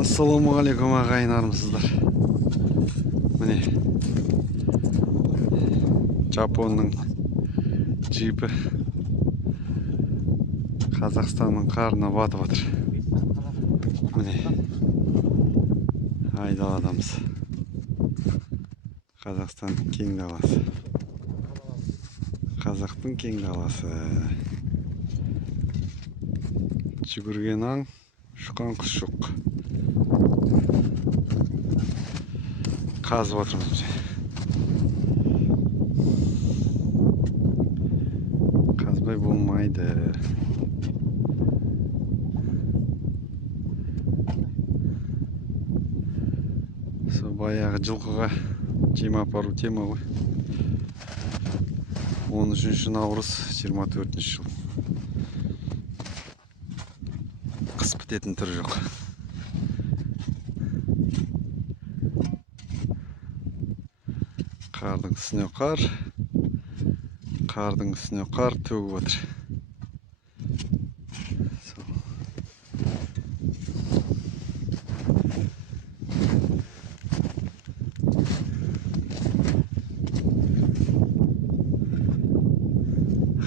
Ассалаумағалейкум ағайын армысыздар. Міне Жапонның джипі Қазақстанның қарына батып отыр. Міне айдаладамыз. Қазақстанның кең даласы. Қазақтың кең даласы. Жүгірген аң, ұшқан құс жоқ. Қазып отырмыз. Қазбай болмайды. Сол баяғы жылқыға жем апару тема ғой. 13 наурыз 24 жыл. Қыс бітетін түрі жоқ. Қардың үстіне қар, қардың үстіне қар төгіп отыр.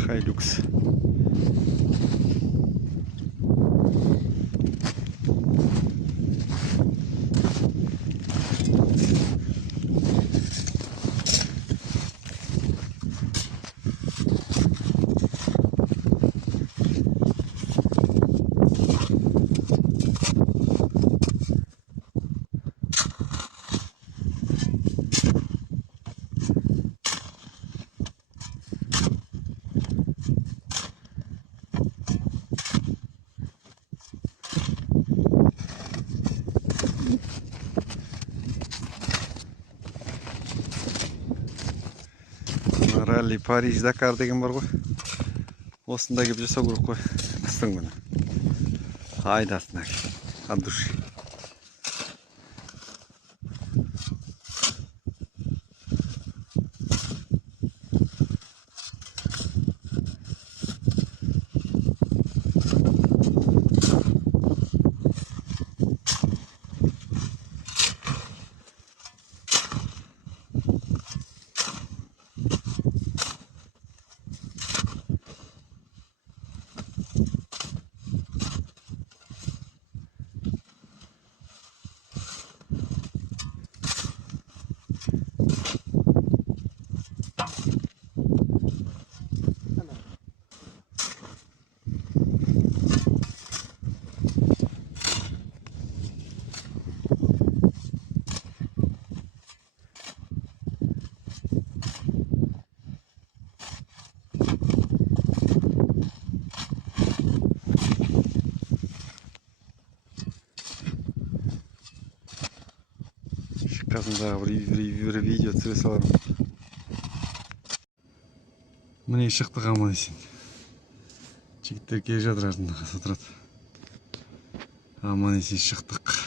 Хайлюкс. Ралли Париж Дакар деген бар ғой. Осында келіп жасау керек қой. Қыстың күні. Айдасына от души. Қазындағы бір видео түсіре салармын. Міне шықтық аман есен. Жігіттер келе жатыр артында отырады. Аман есен шықтық.